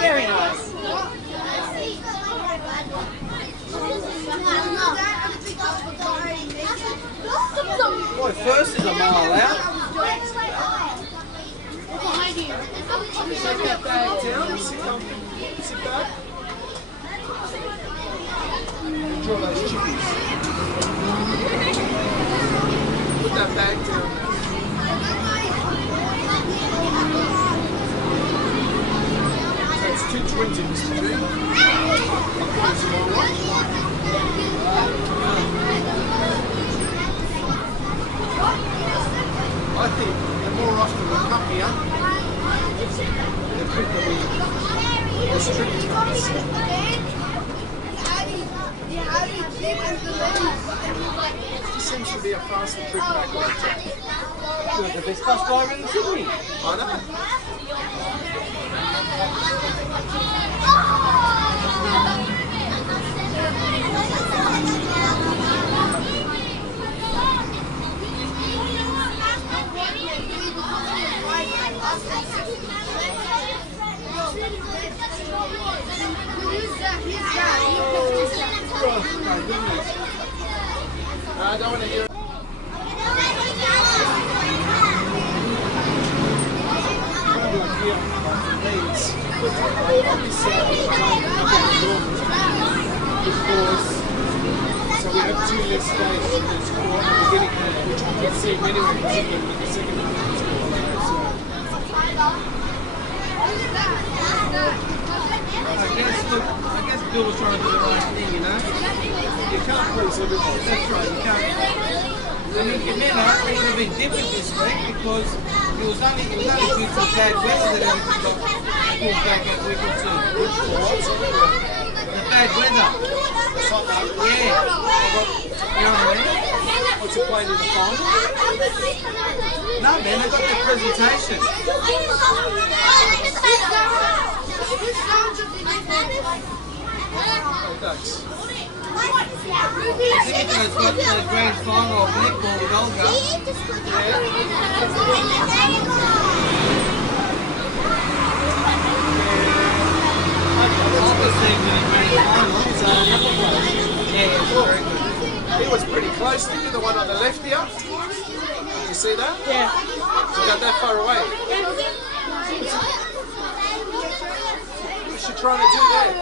Very nice. Boy, first is a mile out. Take that bag down. Sit back. Enjoy those chickies. Put that bag down. So it's 220, Mr. G. I think the more often we come here, the quicker we restrict us. This seems to be a faster trip back later. You're the best bus driver in Sydney. I know. Oh my goodness. I don't want to hear it. So we have 2 less days in the school at the beginning, which we can see anyway, particularly with the second half of the school. I guess Bill was trying to do the right thing, you know? You can't please everybody. That's right, you can't. I mean, it would have been different this week because it was only due to bad weather that everything got pulled back a week or two. The bad weather. Yeah. You know what I mean? What's it playing in the final? No, man, I got the presentation. Oh, thanks. I think it's got the grand final of netball with Olga. Obviously, with the grand final, so yeah, it's very good. He was pretty close to you, the one on the left here. Did you see that? Yeah. You got that far away. You should try to do that.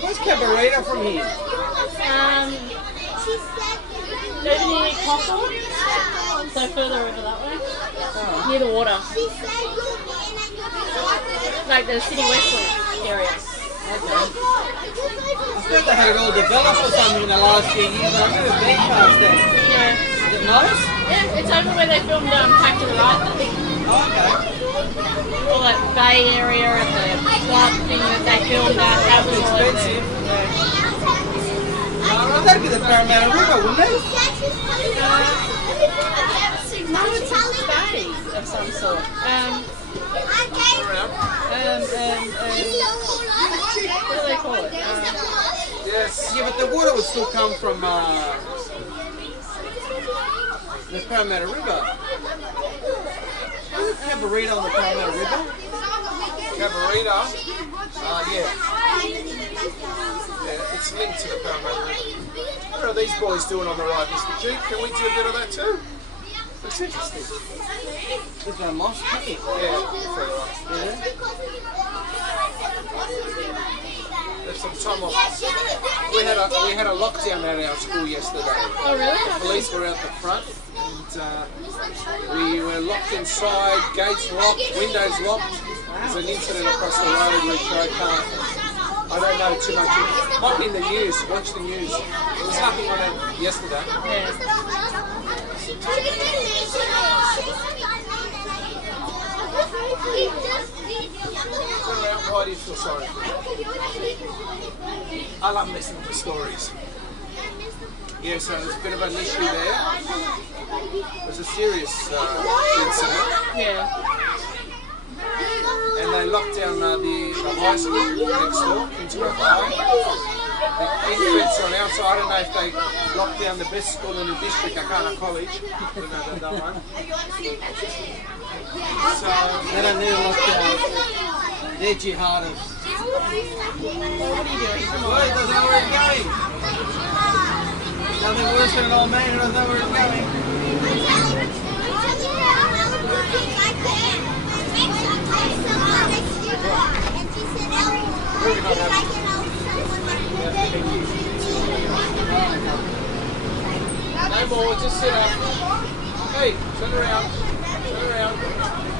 Where's Cabarita from here? Near Cockle, so further over that way, near the water, like the City Westwood area. Okay. I thought they had it all developed or something in the last few years. I've never been past that. Yeah. Is it nice? Yeah, it's over where they filmed Pack to the Right. Oh, okay. All that bay area and the club thing that they filmed at, that was all over there. Expensive. Well, that'd be the Parramatta River, wouldn't it? No, it's a bay of some sort. What do they call it? Yes. Yeah, but the water would still come from the Parramatta River. Isn't Cabarita on the Parramatta River? Cabarita. Yeah. Yeah, it's linked to the Parramatta River. What are these boys doing on the right, Mr. G? Can we do a bit of that too? Looks interesting. There's no mosque, is it? Yeah, further up. Yeah. There's some time off. We had a lockdown at our school yesterday. Oh, really? The police were out the front, and we were locked inside, gates locked, windows locked. There's an incident across the road which I I don't know too much. Might be in the news. Watch the news. There was nothing on it yesterday. Why do you feel sorry? I love listening to stories. Yeah, so there's a bit of an issue there. There's a serious incident. Yeah. And they locked down the high school next door, into High. The infants are on outside. I don't know if they locked down the best school in the district, Akana College. You know that one. So They don't need a lockdown. They're jihadists. What are you doing? Come Well, he doesn't know where he's going. Nothing worse than an old man who doesn't know where he's going. no more, just sit up. Hey, turn around. Turn around.